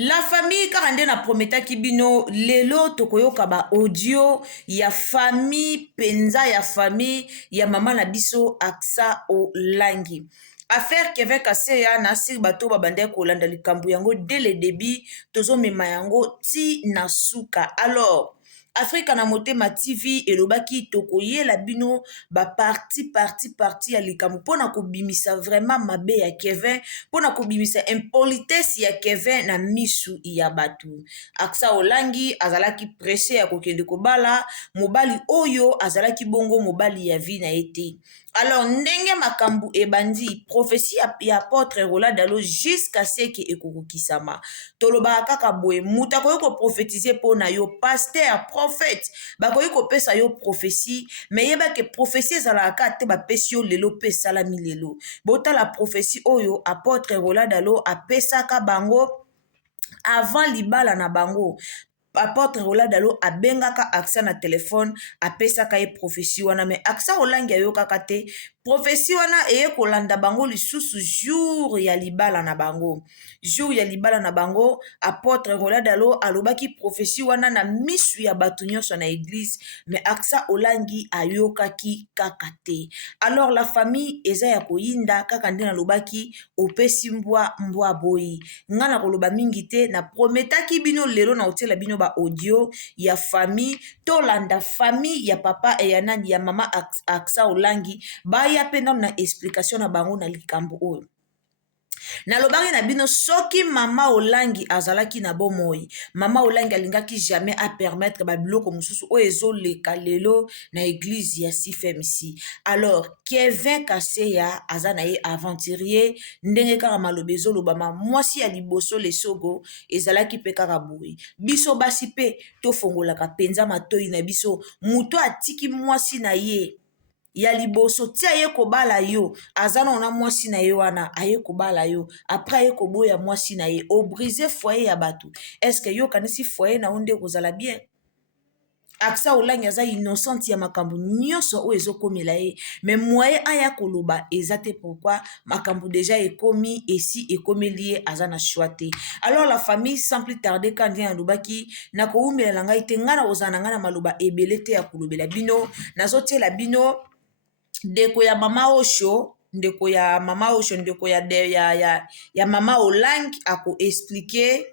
La famille karande na prometa kibino lelo tokoyoka ba audio ya famille penza ya famille ya mama na biso Aksa Olangi. Affaire Kevin Kaseya na sir bato babande kolanda likambo yango dès le début tozo mema yango ti na suka. Alors Africa na Motema TV elobaki tokoyela bino ba parti ya likambo pona kobimisa vraiment mabe ya Kevin, pona kobimisa impolitesse ya Kevin na misu ya batu. Aksa Olangi azalaki pressé ya kokende kobala mobali oyo azalaki bongo mobali ya vie na ete. Alors ndenge makambu ebandi prophétie ya apôtre Rola Dalo jusqu'à ce que ekokokisama. Toloba kaka boye muta koyoko prophétiser pona yo pasteur prophète bakoyi kopesa yo prophétie mais yeba ke prophétie ezalaka te bapesi yo lelo pe salami lelo. Bota la prophétie oyo apôtre Rola Dalo apesaka bango avant libala na bango. Apôtre Rola Dalo abengaka Aksa na téléphone apesaka ye prophétie wana mais Aksa Olangi ayokaka te prophétie wana eye kolanda bango lisusu jour ya libala na bango. Jour ya libala na bango apôtre Rola Dalo alobaki prophétie wana na misu ya batu nyonso na église mais Aksa Olangi ayokaki kaka te. Alors la famille eza ya koyinda kaka nde nalobaki opesi mbwa boyi. Ngana koloba mingi te na prometaki bino lelo na otela bino ba audio ya famille tolanda famille ya papa e ya nani ya mama Aksa Olangi baya pena na explication na bango na likambo oyo. Nalobaki na bino soki mama Olangi azalaki na bomoi mama Olangi alingaki jamais a permettre ba biloko mususu o ezoleka lelo na église ya CFMC. Alors Kevin Kaseya azana ye aventurier ndenge kaka maloba ezolobama mwasi ya liboso lesogo ezalaki pe kaka boye biso basi pe tofongolaka penza matoi na biso muto atiki mwasi na ye ya liboso tia ye kobala yo azana ona mwasi na ye wana aye kobala yo après aye koboya mwasi na ye obriser foyer ya batu. Est-ce que yo kanisi foyer na onde kozala bien? Aksa Olangi aza innocente ya makambu nyonso o ezokomela ye mais moyen aya koloba ezate pourquoi makambu déjà ekomi esi ekomeli ye aza na choix te. Alors la famille sans plus tarder quand vient alobaki na koumela ngai te ngana ozana ngana maloba ebele te ya kolobela bino nazotiela bino ndeko ya mama Osho ndeko ya mama Osho ndeko ya mama Olangi ako expliquer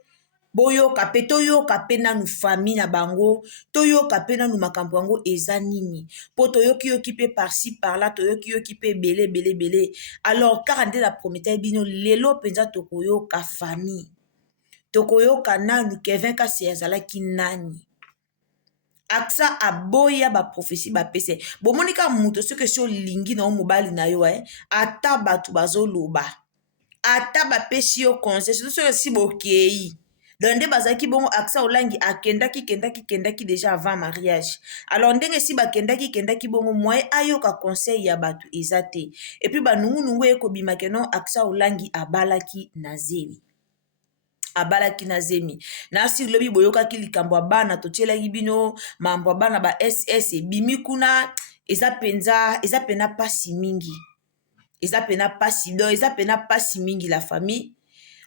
boyoka pe toyoka pe nanu famille na bango toyoka pe nanu makambo yango eza nini po toyoki pe par-ci par-là toyoki pe belé. Alors kaka nde la prometa bino lelo penza tokoyoka famille tokoyoka nanu Kevin Kaseya azalaki nani. Aksa aboya ba prophétie ba pese bomonika muto soki so lingi na mobali na yo ata batu bazoloba ata ba pesi yo conseil so si bokei donde bazaki bongo Aksa Olangi kendaki déjà avant mariage. Alors ndenge si kendaki bongo moye ayoka conseil ya batu ezate et puis ba nungu ekobima keno Aksa Olangi abalaki na zemi. Abalaki na zemi na si lobi boyoka ki likambo bana totiela bino mambo bana ba SS bimi kuna eza pena pasi mingi eza pena pasi mingi. La famille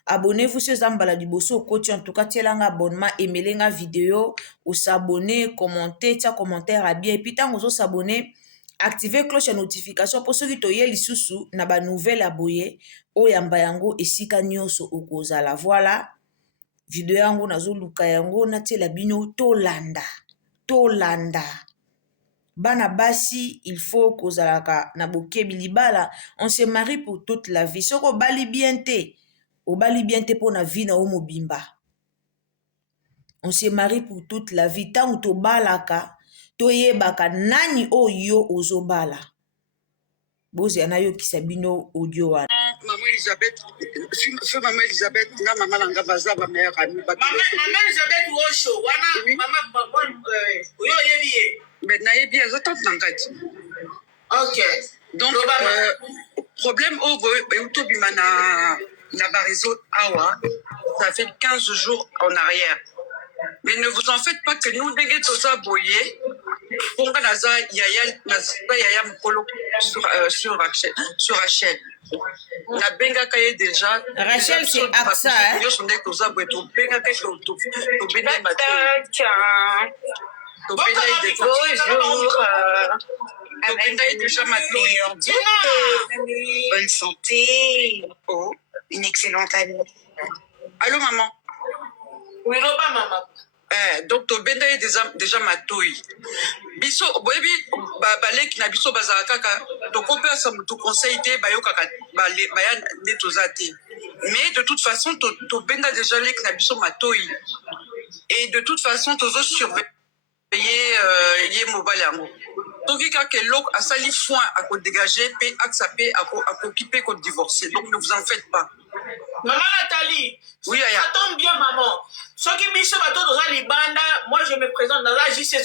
abonnez-vous sur Zambala Liboso coach en tout cas tielanga abonnement emelenga vidéo ou s'abonner commenter tia commentaire à bien et puis tant vous s'abonner activer cloche de notification pour ceux qui toye lisusu na ba nouvelle aboye o yamba yango esika nyonso okozala. Voilà video yango nazoluka yango natiela bino tolanda bana basi il faut kozalaka na bokebi libala on se marie pour toute la vie soko bali bien te pour na vie na mobimba on se marie pour toute la vie tant to balaka toyebaka nani oyo ozobala bozi anayo kisabino audio wana. Maman Elisabeth, maman Elisabeth, maman Langa Baza, ma mère amie. Maman Elisabeth Osho, wana maman oyo yebiye. Mais na yebiye zotant nangati. OK. Donc problème au auto bimana na barizo awa, ça fait 15 jours en arrière. Mais ne vous en faites pas que nous ndenge toza boyé. Ponga naza yaya mkolo sur Rachel. Na benga kaye déjà. Rachel, c'est AXA, hein? Yo sonde toza bwe to benga kaye to benga mato. To benga Bonjour. avec déjà mato. Bonne santé. Oh, Une excellente amie. allô maman. Oui, non, pas maman. Donc to benga déjà matoi. Biso boyebi baleki na biso bazala kaka tokopesa mutu conseil te bayokaka baya nde toza te. Mais de toute façon to benda déjà leki na biso matoi. Et de toute façon tozo surveiller ye mobile yango. Toki kaka eloko asali foin à dégager pe aksa pe akokipe ko divorcer. Donc ne vous en faites pas. Maman Nathalie, oui, ça tombe bien, maman. Ce qui me dit bateau dans Libanda, moi je me présente dans la JCC,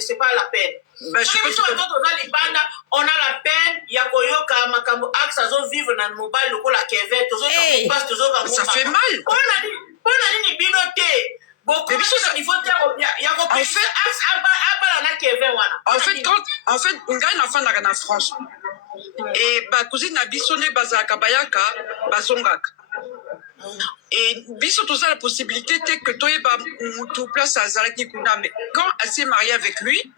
c'est pas la peine. Ce qui me dit bateau dans Libanda, on a la peine, il y a Koyoka, Makambo, Axe, Azo vivre dans le mobile, le la Kevin, ça fait mal. On a dit ni binoté. Beaucoup de choses il faut dire, il y a compris. En fait, on gagne la fin de la France. Et ma cousine a bisonné Bazaka Bayaka, Bazongak. Et biso tout ça la possibilité que toi et tout place à Zaraki Kuna. Mais quand elle s'est mariée avec lui,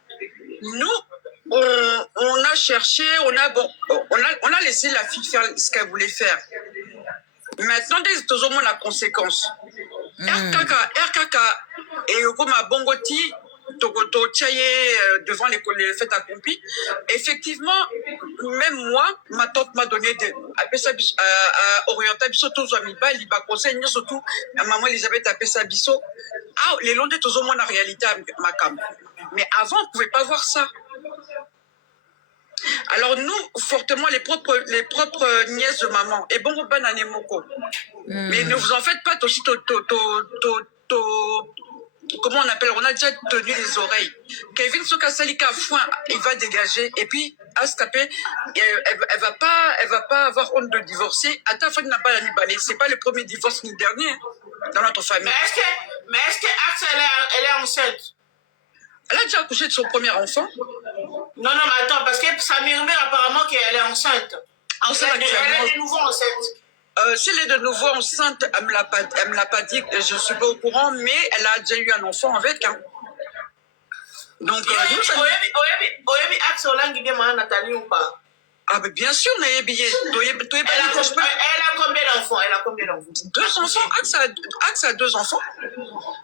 nous on a cherché, on a laissé la fille faire ce qu'elle voulait faire. Maintenant des tout au moins la conséquence. RKK et comme à Bongoti Togoto Tchaye devant les fêtes accomplies. Effectivement, même moi, ma tante m'a donné à orienter surtout Zouamiba, il m'a conseillé surtout à maman Elisabeth Apessabiso. Ah, les longs de tous au moins la réalité à ma cam. Mais avant, on ne pouvait pas voir ça. Alors nous, fortement, les propres nièces de maman, et bon, Bananemoko. Mais ne vous en faites pas, aussi, comment on appelle, on a déjà tenu les oreilles. Kevin Sokasalika foin, il va dégager, et puis Askapé, elle va pas avoir honte de divorcer. Attends, il n'a pas la nibalée. C'est pas le premier divorce ni le dernier dans notre famille. Mais est-ce que Axe, elle est enceinte? Elle a déjà accouché de son premier enfant. Non, mais attends, parce que ça murmure apparemment qu'elle est enceinte. Elle est de nouveau enceinte. Si elle est de nouveau enceinte, elle me l'a pas dit, je ne suis pas au courant, mais elle a déjà eu un enfant avec. Hein. Donc, nous, ça... Nathalie ou pas? Ah, mais bien sûr, elle a combien d'enfants? Elle a combien d'enfants? 2 enfants. Axe a 2 enfants.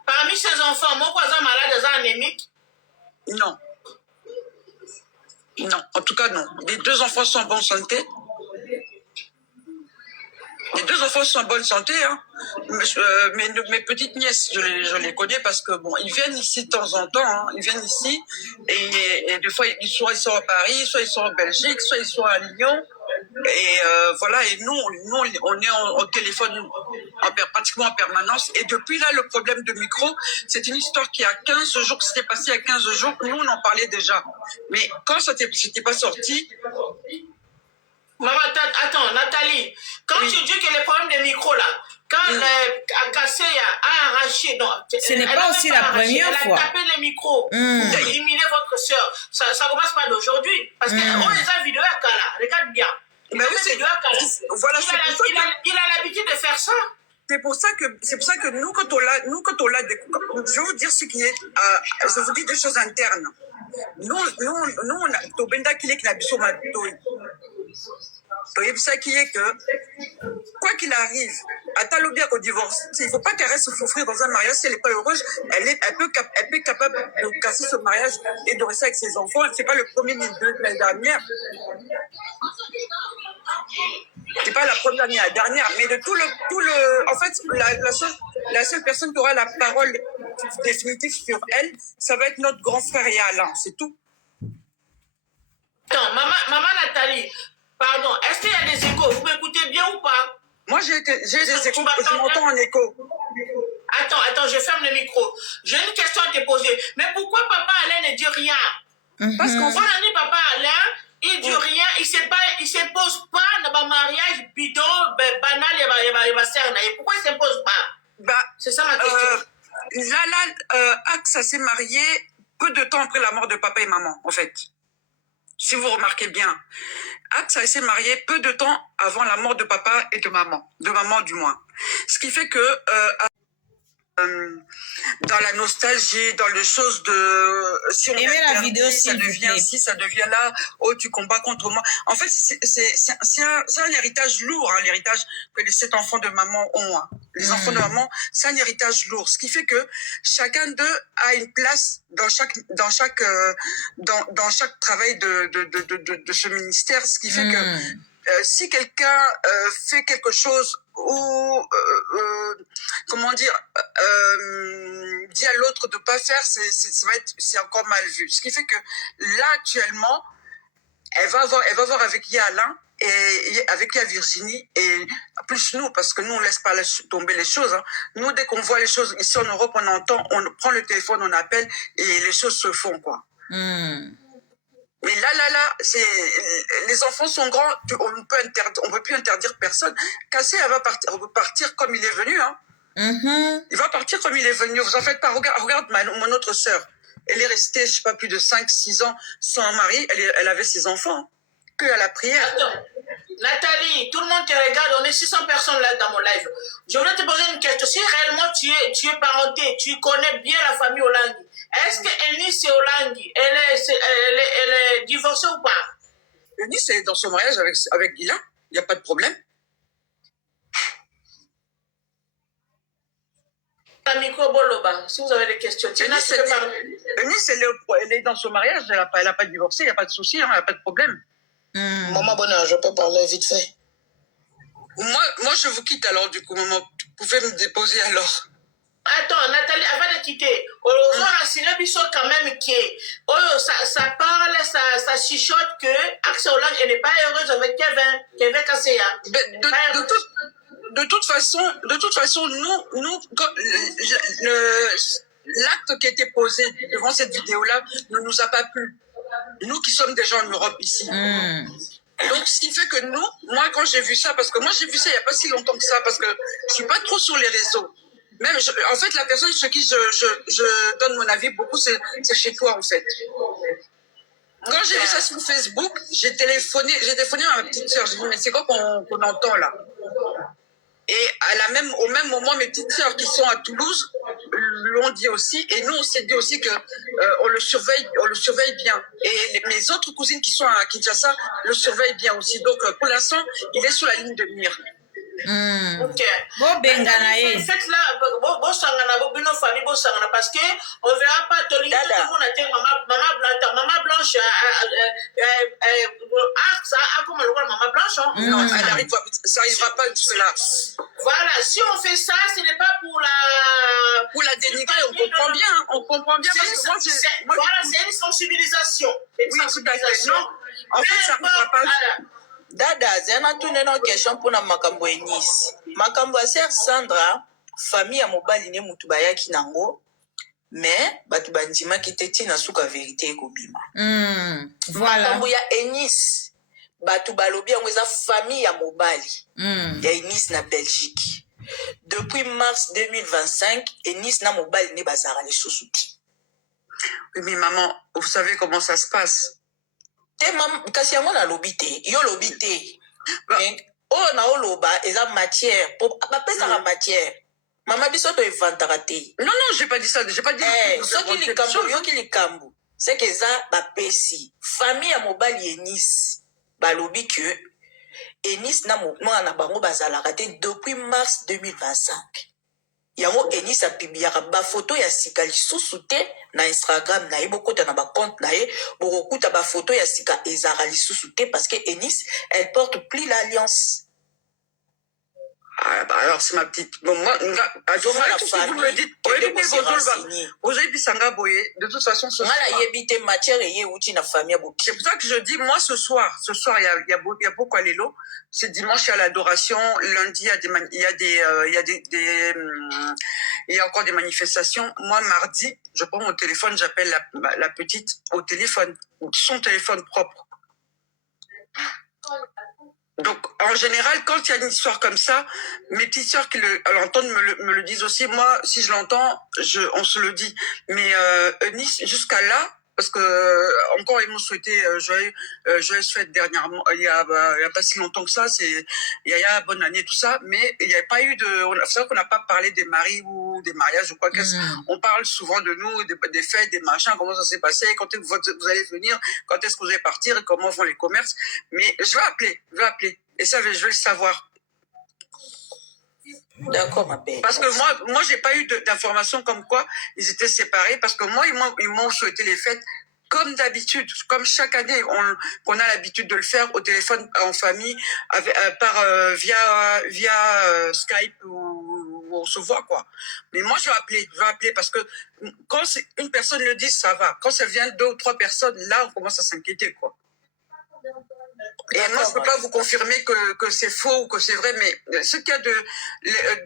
Parmi ces enfants, mon cousin malade est anémique? Non. Non, en tout cas, non. Les 2 enfants sont en bonne santé. Les 2 enfants sont en bonne santé, hein. Mais mes petites nièces, je les connais parce que bon, ils viennent ici de temps en temps, hein. Ils viennent ici et des fois, soit ils sont à Paris, soit ils sont en Belgique, soit ils sont à Lyon. Et voilà, et nous on est au téléphone pratiquement en permanence. Et depuis là, le problème de micro, c'est une histoire qui a 15 jours, c'était passé il y a 15 jours, nous on en parlait déjà. Mais quand ça n'était pas sorti... Maman, attends, Nathalie, quand tu dis que le problème de micro là, quand Akassé a arraché, non, ce n'est pas aussi la première fois. Elle a tapé le micro pour éliminer votre soeur. Ça commence pas d'aujourd'hui. Parce que on les a vidéos à Kala, regarde bien. Mais oui, c'est voilà, il a l'habitude de faire ça. C'est pour ça que nous quand on l'a, je vais vous dire ce qui est, je vous dis des choses internes. Nous on a Tobenda qui est qui a biso matoi. Ça qui est que quoi qu'il arrive, à Talobia au divorce, il ne faut pas qu'elle reste souffrir dans un mariage. Si elle n'est pas heureuse, elle peut être capable de casser ce mariage et de rester avec ses enfants. C'est pas le premier ni le deux de l'année dernière. C'est pas la première ni la dernière, mais de tout le en fait, la seule personne qui aura la parole définitive sur elle, ça va être notre grand frère et Alain, c'est tout. Attends, maman Nathalie, pardon, est-ce qu'il y a des échos? Vous m'écoutez bien ou pas? Moi, j'ai des échos, je m'entends en écho. Attends, je ferme le micro. J'ai une question à te poser. Mais pourquoi papa Alain ne dit rien? Parce qu'en fait... papa Alain, il dit rien, il se pose pas dans un mariage bidon, banal, il va faire. Pourquoi il se pose pas? C'est ça ma question. Axe s'est marié peu de temps après la mort de papa et maman, en fait. si vous remarquez bien, Axa s'est marié peu de temps avant la mort de papa et de maman du moins. Ce qui fait que dans la nostalgie, dans les choses de si on aimez la vidéo, ça devient ainsi, ça devient là, oh tu combats contre moi. En fait, c'est un héritage lourd, hein, l'héritage que les 7 enfants de maman ont. Hein. Les enfants de maman, c'est un héritage lourd. Ce qui fait que chacun d'eux a une place dans chaque travail de ce ministère. Ce qui fait que si quelqu'un fait quelque chose ou comment dire dit à l'autre de pas faire, c'est encore mal vu. Ce qui fait que là actuellement, elle va voir avec Alain et avec Virginie et plus nous, parce que nous on laisse pas tomber les choses. Hein. Nous dès qu'on voit les choses ici en Europe, on entend, on prend le téléphone, on appelle et les choses se font quoi. Mais là, les enfants sont grands, on peut plus interdire personne. Cassé, elle va partir comme il est venu. Hein. Il va partir comme il est venu. Vous en faites pas. Regarde mon autre sœur. Elle est restée, je sais pas, plus de 5-6 ans sans mari. Elle avait ses enfants. Hein, que à la prière. Attends. Nathalie, tout le monde te regarde, on est 600 personnes là dans mon live. Je voulais te poser une question. Si réellement tu es parenté, tu connais bien la famille Olangui, est-ce que Eunice Olangui, elle est divorcée ou pas? Eunice, elle est dans son mariage avec Guilain. Il n'y a pas de problème. Si vous avez des questions, Eunice, elle est dans son mariage, elle n'a pas divorcé, il n'y a pas de souci, il n'y a pas de problème. Maman Bonheur, je peux parler vite fait. Moi, je vous quitte alors, du coup, maman. Vous pouvez me déposer alors. Attends, Nathalie, avant de quitter, on va rassurer Bissot quand même que ça parle, ça chichote que Axa Olangui n'est pas heureuse avec Kevin Kasseya. De toute façon, nous l'acte qui a été posé devant cette vidéo-là ne nous a pas plu. Nous qui sommes des gens en Europe ici. Donc, ce qui fait que nous, moi, quand j'ai vu ça, parce que moi, j'ai vu ça il n'y a pas si longtemps que ça, parce que je ne suis pas trop sur les réseaux. Même, en fait, la personne sur qui je donne mon avis beaucoup, c'est chez toi, en fait. Quand j'ai vu ça sur Facebook, j'ai téléphoné à ma petite sœur. J'ai dit, mais c'est quoi qu'on entend là? Et au même moment, mes petites sœurs qui sont à Toulouse l'ont dit aussi, et nous on s'est dit aussi que on le surveille bien. Et mes autres cousines qui sont à Kinshasa le surveillent bien aussi. Donc pour l'instant, il est sur la ligne de mire. Ok. Benganae. Faites là, parce que on verra pas maman blanche, ça a comme le maman blanche. Non, ça arrivera pas jusque là. Voilà, si on fait ça, ce n'est pas pour la dénigrer, on comprend bien parce que voilà, c'est une sensibilisation. Oui, tout à fait. Non, en fait, ça arrivera pas. Dada, zena tunena question pour na makambo Eunice. Makambo ya sœur Sandra, famille ya mobali ne mutu bayaki nango, mais batu bandima kiteti na suka vérité ekobima. Voilà. Makambo ya Eunice, batu balobi yango eza famille ya mobali. Ya Eunice na Belgique. Depuis mars 2025, Eunice na mobali ne bazara les sosuti. Oui, mais maman, vous savez comment ça se passe? Kasi yango na lobi te, yo lobi te. Oyo na oloba eza matière, bapesaka matière. Mama biso to evantaka te. Non, j'ai pas dit ça, j'ai pas dit soki likambo, yoki likambo. C'est que eza bapesi. Famille ya mobali Eunice, balobi que Eunice na mwana bango bazalaka te depuis mars 2025. Yango Eunice apibiaka ba photo ya sika lisusu te na Instagram na ye bokota na ba compte na ye bokokuta ba photo ya sika ezara lisusu te parce que Eunice elle porte plus l'alliance. Ah, bah alors c'est ma petite. Bon, moi, vous me dites, de toute façon, ce soir. C'est pour ça que je dis, moi, ce soir, il y a beaucoup à l'élo. C'est dimanche, il y a l'adoration. Lundi, il y a encore des manifestations. Moi, mardi, je prends mon téléphone, j'appelle la petite au téléphone, son téléphone propre. Donc, en général, quand il y a une histoire comme ça, mes petites sœurs qui l'entendent me le disent aussi. Moi, si je l'entends, on se le dit. Mais Eunice, jusqu'à là, parce que encore ils m'ont souhaité joyeuse fête dernièrement, il y a pas si longtemps que ça, c'est Yaya, bonne année, tout ça, mais il n'y a pas eu c'est vrai qu'on n'a pas parlé des maris ou des mariages ou quoi. On parle souvent de nous, des fêtes, des machins, comment ça s'est passé, quand vous allez venir, quand est-ce que vous allez partir, et comment vont les commerces. Mais je vais appeler. Et ça, je vais le savoir. D'accord, ma belle. Parce que moi j'ai pas eu d'informations comme quoi ils étaient séparés, parce que moi, ils m'ont souhaité les fêtes comme d'habitude, comme chaque année, qu'on a l'habitude de le faire au téléphone, en famille, via Skype, où on se voit, quoi. Mais moi, je vais appeler parce que quand une personne le dit, ça va. Quand ça vient 2 ou 3 personnes, là, on commence à s'inquiéter, quoi. Et moi, je ne peux pas vous confirmer que c'est faux ou que c'est vrai, mais ce qu'il y a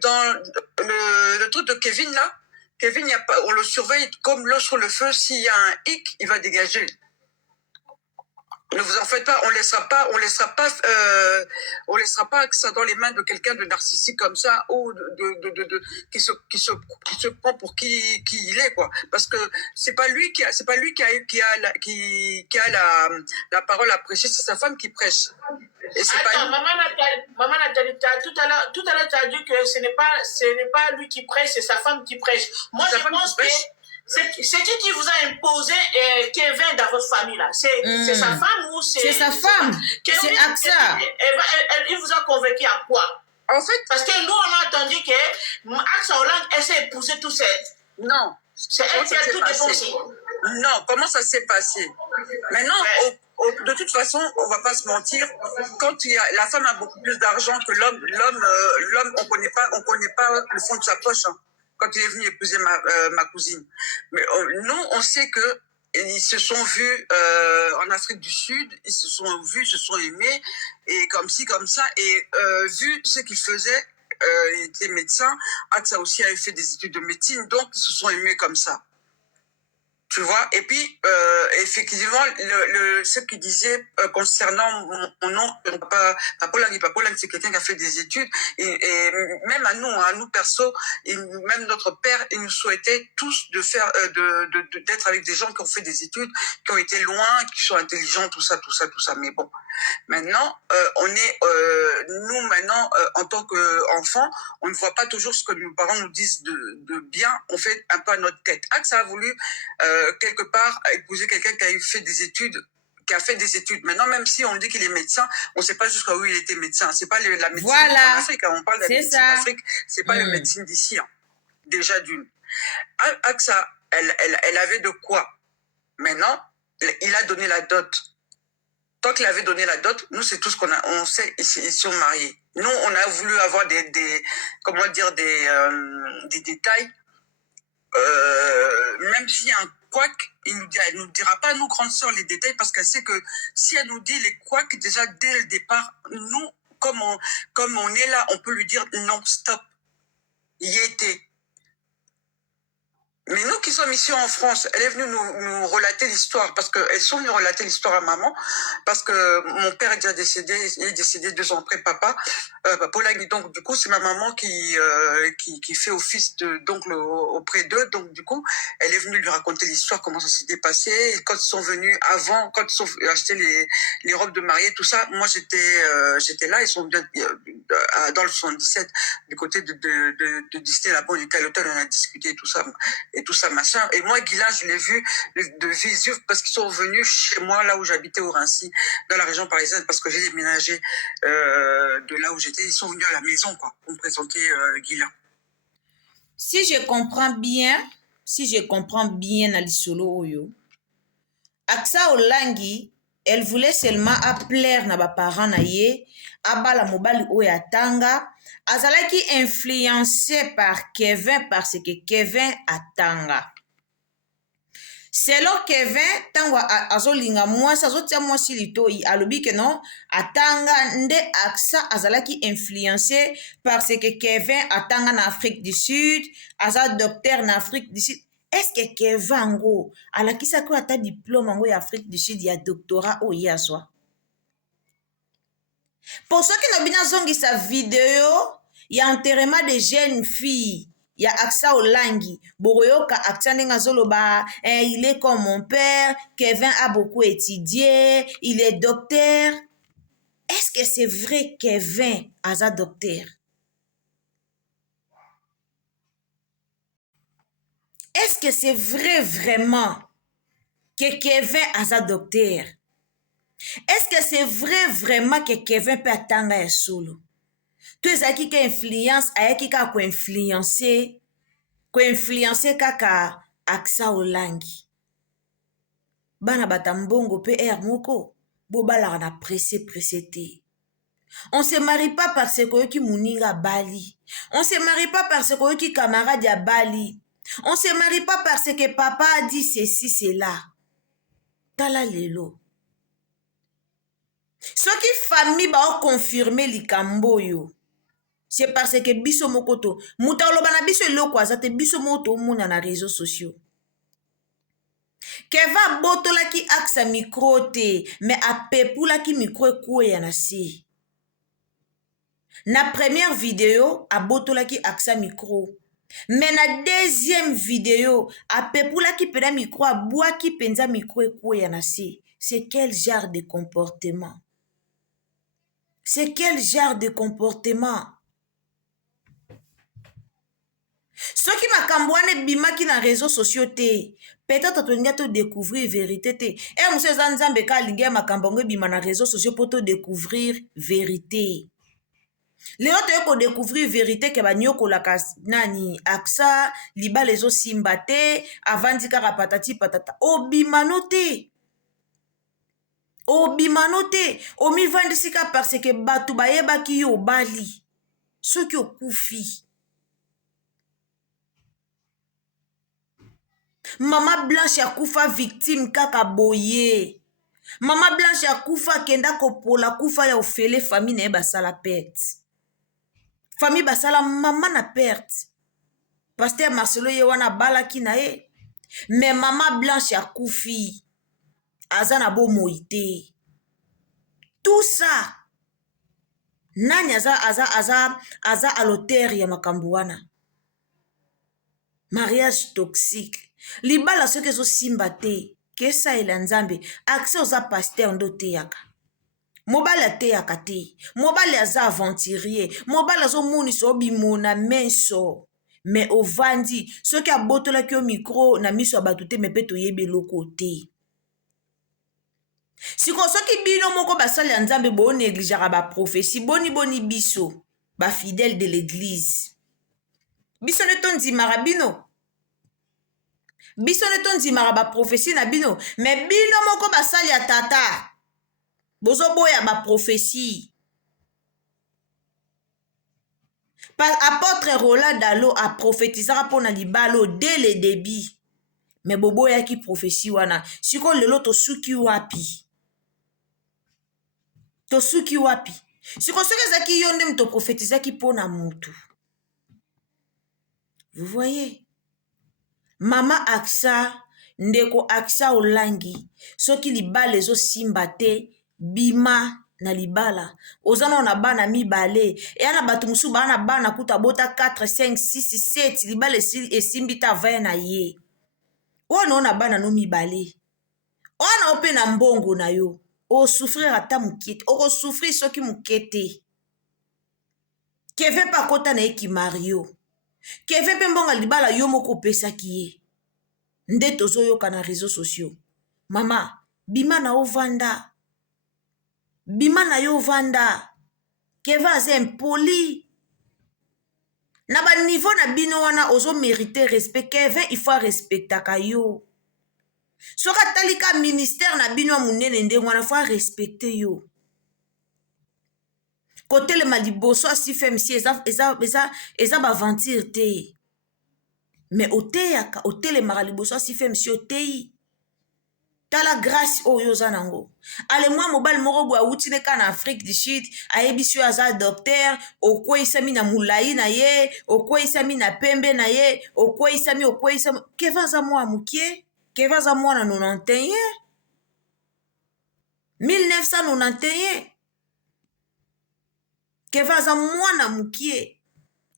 dans le truc de Kevin, là, Kevin, on le surveille comme l'eau sur le feu. S'il y a un hic, il va dégager. Ne vous en faites pas, on laissera pas que ça dans les mains de quelqu'un de narcissique comme ça, ou qui se prend pour qui il est, quoi. Parce que c'est pas lui qui a la parole à prêcher, c'est sa femme qui prêche. Et c'est attends, maman Nathalie, tout à l'heure tu as dit que ce n'est pas lui qui prêche, c'est sa femme qui prêche. Moi je pense que c'est qui vous a imposé Kevin dans votre famille là? C'est sa femme ou c'est sa femme? C'est AXA. Il vous a convaincu à quoi? En fait, parce que nous on a entendu que AXA Hollande elle s'est épousée tout seul. Non. C'est elle qui a tout dépensé. Non, comment ça s'est passé? Maintenant, de toute façon, on va pas se mentir. Quand la femme a beaucoup plus d'argent que l'homme, on connaît pas le fond de sa poche. Hein, quand il est venu épouser ma cousine. Mais nous, on sait que ils se sont vus en Afrique du Sud, ils se sont aimés, et comme ci, comme ça, et vu ce qu'ils faisaient, il était médecin, Axa aussi avait fait des études de médecine, donc ils se sont aimés comme ça. Tu vois, et puis effectivement, ce qu'il disait concernant mon oncle, Papa Lang, c'est quelqu'un qui a fait des études, et même à nous perso, et même notre père, il nous souhaitait tous de faire, d'être avec des gens qui ont fait des études, qui ont été loin, qui sont intelligents, tout ça. Mais bon, maintenant, nous maintenant, en tant qu'enfants, on ne voit pas toujours ce que nos parents nous disent de bien, on fait un peu à notre tête. Ça a voulu quelque part épouser quelqu'un qui a fait des études, Maintenant, même si on dit qu'il est médecin, on ne sait pas jusqu'à où il était médecin. C'est pas la médecine en Afrique, hein. On parle de la médecine d'Afrique, c'est pas la médecine d'ici, hein. Déjà d'une. AXA, elle avait de quoi. Maintenant, il a donné la dot. Tant qu'il avait donné la dot, nous, c'est tout ce on sait, ils sont mariés. Nous, on a voulu avoir des détails. Même s'il y a un couac, elle nous dira pas, nous, grande sœur, les détails, parce qu'elle sait que si elle nous dit les couacs, déjà, dès le départ, nous, comme on est là, on peut lui dire non, stop. Y était. Mais nous qui sommes ici en France, elle est venue nous relater l'histoire, parce qu'elles sont venues relater l'histoire à maman, parce que mon père est déjà décédé, il est décédé 2 ans après papa, donc du coup c'est ma maman qui fait office d'oncle auprès d'eux, donc du coup elle est venue lui raconter l'histoire, comment ça s'était passé, quand ils sont venus avant, quand ils sont achetés les robes de mariée, tout ça, moi j'étais là, ils sont bien dans le 77, du côté de Disney, là-bas, on était à l'hôtel, on a discuté et tout ça, machin. Et moi, Guilain, je l'ai vu de visu parce qu'ils sont venus chez moi, là où j'habitais au Rincy, dans la région parisienne, parce que j'ai déménagé de là où j'étais. Ils sont venus à la maison, quoi, pour me présenter Guilain. Si je comprends bien, Nalisolo Oyo, AXA Olangi, elle voulait seulement appeler na ba parents na ye, abala mobali oya tanga, azalaki influencé par Kevin parce que Kevin atanga. Selon Kevin, tango azolinga mwasi, azotia mwasi litoi, alobi que non, atanga nde AXA azalaki influencé parce que Kevin atanga na Afrique du Sud, aza docteur na Afrique du Sud. Est-ce que Kevin ngo alakisa ko ata diplôme ngo ya Afrique du Sud ya doctorat o ya soi? Pour ceux qui n'ont pas zongi sa vidéo, il y a enterrement de jeunes filles ya Axa Olangi bokoyoka Axa ndenga zoloba il est comme mon père, Kevin a beaucoup étudié, il est docteur. Est-ce que c'est vrai Kevin aza docteur? Est-ce que c'est vrai vraiment que Kevin aza docteur? Est-ce que c'est vrai vraiment que Kevin peut atanga ya solo? To ezaki ka influence ayaki ka koinfluencer kaka Axa Olangi. Bana batambongo pe air moko bobalaka na pressé te. On se marie pas parce que oyoki muninga bali. On se marie pas parce que oyoki camarade ya bali. On se marie pas parce que papa a dit ceci, cela. Tala lelo. Soki famille ba confirmer likambo yo. C'est parce que biso mokoto. Muta oloba na biso eloko azate biso moto mona na réseaux sociaux. Keva botolaki Axa micro te, mais apepulaki micro ekweya na se. Na première vidéo, abotolaki Axa micro. Mais na deuxième vidéo, apepulaki pena micro, abouaki penza micro ekweya na se. C'est quel genre de comportement? C'est quel genre de comportement? Soki makambo wana bimaki na réseaux sociaux te, peut-être tolinga to découvrir vérité te. Et monsieur Zanzambe ka linga makambo ngo bima na réseaux sociaux pour to découvrir vérité. Leo to découvrir vérité ke banyoko la nani Axa liba lezo simba te avandi kaka patati patata. Obimano te. Obimano te. Omi vandisika parce que batu bayebaki yo bali. Soki okufi. Mama Blanche akufa victime kaka boye. Mama Blanche akufa kenda kopola kufa ya ofele famille na basala perte. Famille basala mama na perte. Pasteur Marcelo ye wana balaki na ye. Mais Mama Blanche akufi. Aza na bo moite. Tout ça. Nani aza à l'auteur ya makambo wana. Mariage toxique. Libala soki ezo simba te. Kesa ela nzambe. Axe oza pasteur ndo te yaka. Mobali ateyaka te. Mobali aza aventurier. Mobali azo monisa obimona menso. Mais ovandi. Soki abotolaki yo micro na miso abatu te mepe toyebe loko te. Siko soki bino moko basali ya nzambe bo neglijaka ba prophétie boni biso. Ba fidèle de l'église. Biso ne tondimaka bino. Biso ne tondimaka ba prophétie na bino. Mais bino moko basali ya tata. Bozo boya ba prophétie. Apôtre Roland Dalo a prophétisé pour na libalo dès le début. Mais bobo ya ki prophétie wana. Siko lelo to suki wapi. To suki wapi. Siko soki zaki yonde mto prophétisé ki pona mutu. Vous voyez? Mama Axa, ndeko Axa Olangi, soki libala ezo simba te, bima na libala. Ozana na bana mibale, e ana batu musu bana bana kuta bota 4, 5, 6, 7, libala esimbi ta 20 na ye. Wana ona bana no mibale. Wana ope na mbongo na yo. O souffrir ata mukete, o souffrir soki mukete. Kevin pa kota na eki Mario. Kevin pe mbonga libala yo moko pesa kiye. Nde tozo yoka na réseaux sociaux. Mama, bima na ovanda. Bima na yo vanda. Kevin aze impoli. Na ba niveau na bino wana ozo mériter respect. Kevin il faut respecter ka yo. Soka talika ministère na bino munene nde wana faut respecter yo. Côté le maliboso si femme si eza ba aventure te. Mais oteyaka otele maraliboso si femme si oteyi. Tala grâce oyo zanango. Ale moi mobile moko bo awutine ka na Afrique du Sud, ayebisi aza docteur, okwe isami na mulai na ye, okwe isami na pembe na ye, okwe isami Keva za moi mukie, Keva za moi na 91. 1991. Keva za moi na mukie.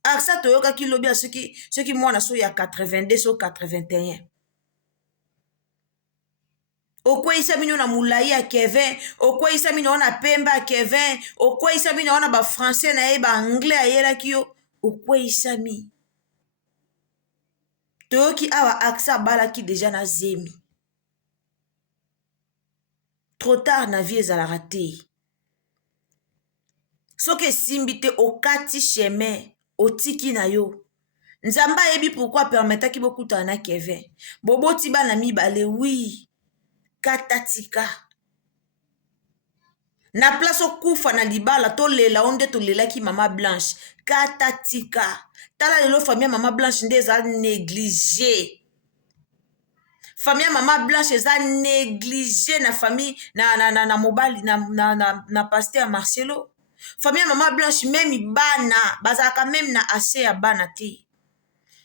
Aksa toyoka ki lobi a ceux qui mwana so ya 82 so 81. Okweisa bino na mulai ya Kevin, okweisa bino na pemba ya Kevin, okweisa bino na ba français na ye ba anglais ayela kiyo, okweisa mi. Toyoki awa aksa balaki deja na zemi. Trop tard na vie ezalaka te. Soki esimbi te okati chemin otiki na yo. Nzamba yebi pourquoi permetaki bokutana na Kevin. Boboti bana mibale oui. Katatika. Na place okufa na libala to lela onde to lelaki mama Blanche. Katatika. Tala lelo famille mama Blanche nde eza négligé. Famille mama Blanche eza négligé na famille na mobali na pasteur Marcelo. Famille mama Blanche même bana bazaka même na assez ya bana te.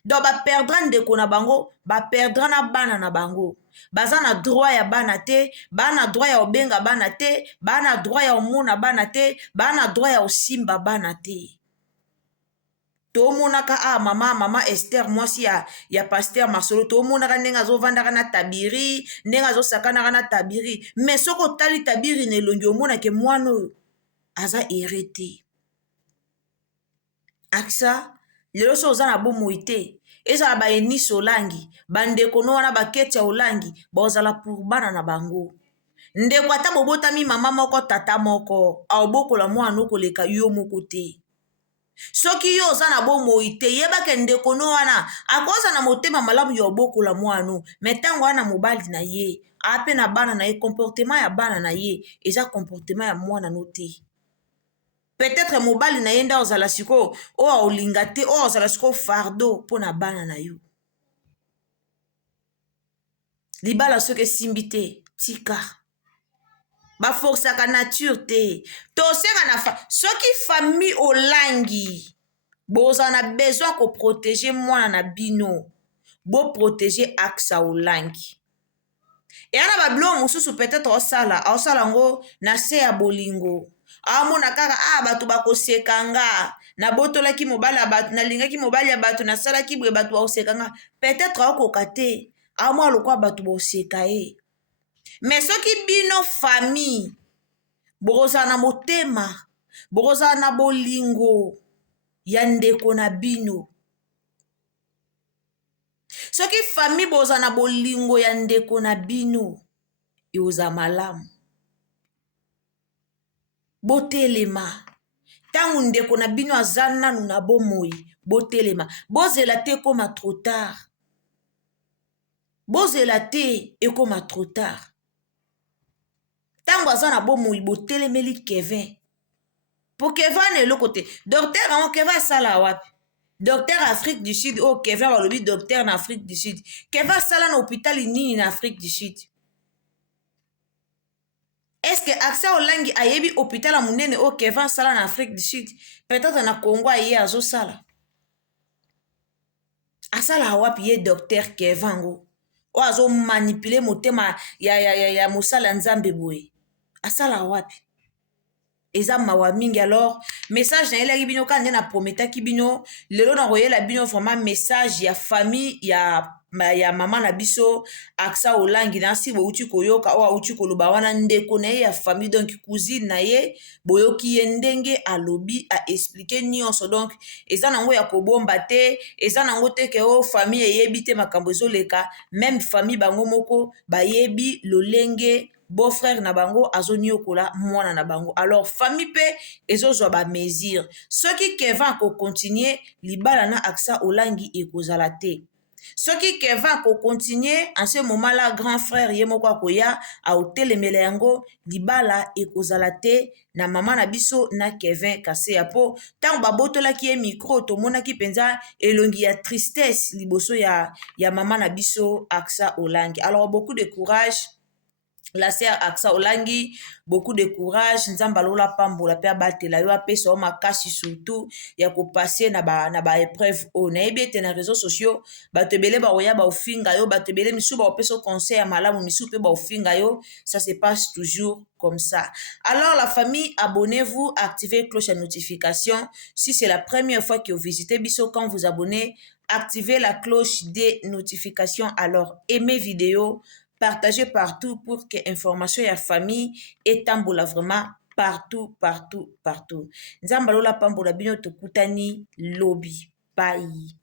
Donc ba perdra ndeko na bango, ba perdra na bana na bango. Baza na droit ya bana te, bana droit ya obenga bana te, bana droit ya omona bana te, bana droit ya osimba bana te. To monaka mama Esther mwasi ya pasteur Marcelo to monaka ndenga zo vandaka na tabiri, ndenga zo sakana na tabiri, mais soko tali tabiri ne longi omona ke mwano aza hérité. Aksa lelo so oza na bomoi te ezala ba Eunice Olangi bandeko no wana baketi ya Olangi bozala pour bana na bango. Ndeko ata bobotami mama moko tata moko aobokola mwana okoleka yo moko te. Soki yo oza na bomoi te yebake ndeko no wana akoza na motema malamu ya obokola mwana me ntango wana mobali na ye ape na bana na ye comportement ya bana na ye eza comportement ya mwana no te. Peut-être mobali na yenda ozala siko o olinga te o ozala siko fardeau pona bana na yo. Libala soke simbi te tika. Ba forsaka nature te. To senga na soki famille Olangi boza na besoin ko protéger mwana na bino. Bo protéger Aksa Olangi. Et ana ba blo mususu peut-être osala ngo na se ya bolingo. Amona kaka batu bakosekanga na botolaki mobali ya batu na lingaki mobali ya batu na salaki bwe batu bakosekanga peut-être akoka te amwa lokwa batu boseka ye. Mais soki bino famille boza na motema boza na bolingo ya ndeko na bino. Soki famille boza na bolingo ya ndeko na bino yoza malamu. Botelema. Tangu ndeko na bino azana na bomoi. Botelema. Bozela te koma trop tard. Bozela te ekoma trop tard. Tangu azana bomoi botelemeli Kevin. Pour Kevin ne lokote. Docteur on Kevin sala wapi. Docteur Afrique du Sud. Oh Kevin walobi docteur na Afrique du Sud. Kevin sala na hôpital nini na Afrique du Sud. Est-ce que Aksa Olangi ayebi hôpital a munene o Kevin sala en Afrique du Sud? Peut-être na Congo aye azo sala. Asala wapi ye docteur Kevin go. O azo manipuler motema ya musala nzambe boye. Asala wapi? Eza mawa mingi alors message na ele bino kande na prometa ki bino lelo na royela bino vraiment message ya famille ya mama na biso Aksa Olangi na si bo uti koyoka o uti koloba wana ndeko na ye ya famille donc cousine na ye boyoki ye ndenge alobi a expliquer nyonso donc eza nango ya kobomba te eza nango te ke o famille yebi te makambo ezoleka même famille bango moko bayebi lolenge beau-frère na bango azoniokola mwana na bango. Alors famille pe ezozwa ba mesure. Soki Kevin ko continuer libala na Aksa Olangi ekozala te. Soki Kevin ko continuer en ce moment là grand frère yemoko akoya a otelemele yango libala ekozala te na mama na biso na Kevin kase ya po tango babotola ki e micro to mona ki penza elongi ya tristesse liboso ya mama na biso Aksa Olangi. Alors beaucoup de courage la sœur Axa Olangi, beaucoup de courage. Nzamba lola pambola pe abatela yo apesa o makasi surtout ya ko passer na ba épreuve o na ebete na réseaux sociaux bato ebele ba oya ba ofinga yo bato ebele misu ba opesa conseil ya malamu misu pe ba ofinga yo, ça se passe toujours comme ça. Alors la famille, abonnez-vous, activez cloche à notification. Si c'est la première fois que vous visitez Biso, quand vous abonnez, activez la cloche des notifications. Alors aimez vidéo, partagez partout pour que information ya famille etambola vraiment partout. Nzamba lola pambola bino tokutani lobi. Bye.